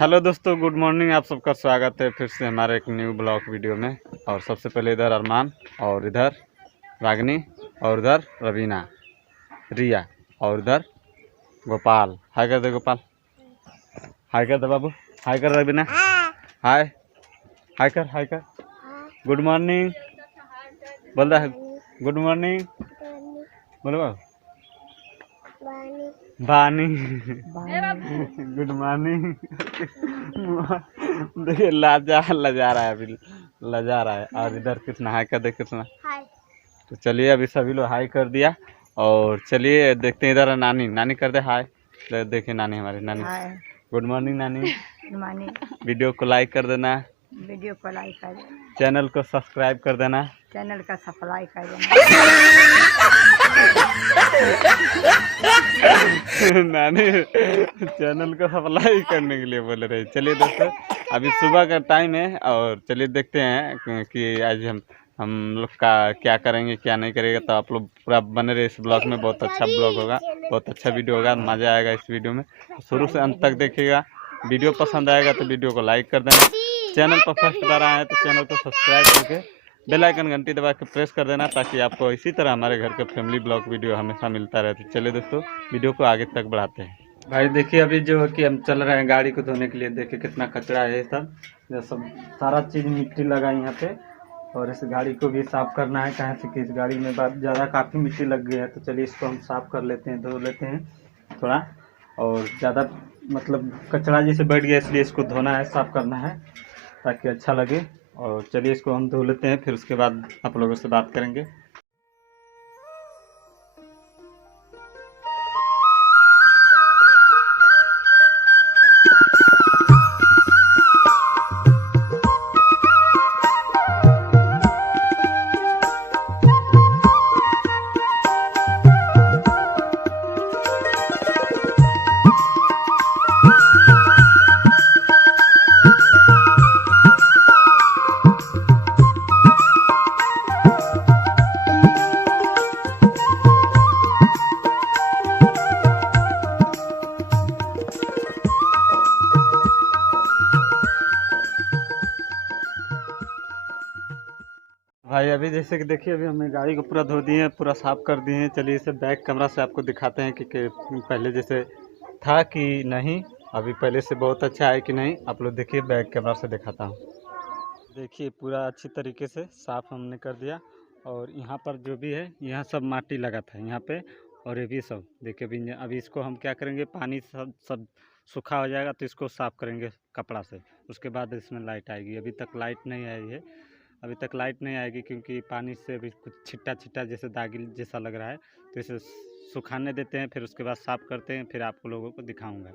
Hello दोस्तों, good morning. आप सबका स्वागत है फिर से हमारे एक न्यू ब्लॉग वीडियो में। और सबसे पहले इधर अरमान, और इधर रागनी, और उधर रवीना, रिया, और उधर गोपाल। हाय कर दे गोपाल, हाय कर दे बाबू, हाय कर रवीना, हाय, हाय कर, हाय कर। गुड मॉर्निंग बोल रहा है, गुड मॉर्निंग बोलो बाबू। बानी गुड मॉर्निंग। देखिए लजा लजा रहा है, अभी लजा रहा है। और इधर कितना हाई कर दे, कितना। तो चलिए अभी सभी लोग हाई कर दिया, और चलिए देखते हैं इधर नानी। नानी कर दे हाय। देखिए नानी, हमारी नानी। गुड मॉर्निंग नानी। Good morning. वीडियो को लाइक कर देना, वीडियो को लाइक कर देना, चैनल को सब्सक्राइब कर देना, चैनल का सब्सक्राइब कर देना। नानी चैनल को सप्लाई करने के लिए बोल रहे। चलिए दोस्तों, अभी सुबह का टाइम है, और चलिए देखते हैं कि आज हम लोग का क्या करेंगे क्या नहीं करेगा। तो आप लोग पूरा बने रहे इस ब्लॉग में। बहुत अच्छा ब्लॉग होगा, बहुत अच्छा वीडियो होगा, मज़ा आएगा इस वीडियो में। शुरू से अंत तक देखिएगा। वीडियो पसंद आएगा तो वीडियो को लाइक कर देना। चैनल पर फर्स्ट बार आए हैं तो चैनल को सब्सक्राइब करके बेल आइकन घंटी दबा के प्रेस कर देना, ताकि आपको इसी तरह हमारे घर के फैमिली ब्लॉग वीडियो हमेशा मिलता रहे। तो चलिए दोस्तों, वीडियो को आगे तक बढ़ाते हैं। भाई देखिए अभी जो है कि हम चल रहे हैं गाड़ी को धोने के लिए। देखिए कितना कचरा है, ये सब सारा चीज़ मिट्टी लगा यहाँ पे। और इस गाड़ी को भी साफ़ करना है, कहाँ से कि इस गाड़ी में बहुत ज़्यादा काफ़ी मिट्टी लग गई है। तो चलिए इसको हम साफ़ कर लेते हैं, धो लेते हैं थोड़ा। और ज़्यादा मतलब कचरा जैसे बैठ गया, इसलिए इसको धोना है, साफ़ करना है, ताकि अच्छा लगे। और चलिए इसको हम धो लेते हैं, फिर उसके बाद आप लोगों से बात करेंगे। भाई अभी जैसे कि देखिए, अभी हमने गाड़ी को पूरा धो दिए हैं, पूरा साफ़ कर दिए हैं। चलिए इसे बैक कैमरा से आपको दिखाते हैं कि पहले जैसे था कि नहीं, अभी पहले से बहुत अच्छा है कि नहीं। आप लोग देखिए, बैक कैमरा से दिखाता हूँ। देखिए पूरा अच्छी तरीके से साफ़ हमने कर दिया। और यहाँ पर जो भी है, यहाँ सब माटी लगा था यहाँ पे। और ये भी सब देखिए, अभी इसको हम क्या करेंगे, पानी सब सूखा हो जाएगा तो इसको साफ़ करेंगे कपड़ा से। उसके बाद इसमें लाइट आएगी। अभी तक लाइट नहीं आई है, अभी तक लाइट नहीं आएगी, क्योंकि पानी से अभी कुछ छिट्टा छिट्टा जैसे दागी जैसा लग रहा है। तो इसे सुखाने देते हैं, फिर उसके बाद साफ़ करते हैं, फिर आप लोगों को दिखाऊंगा।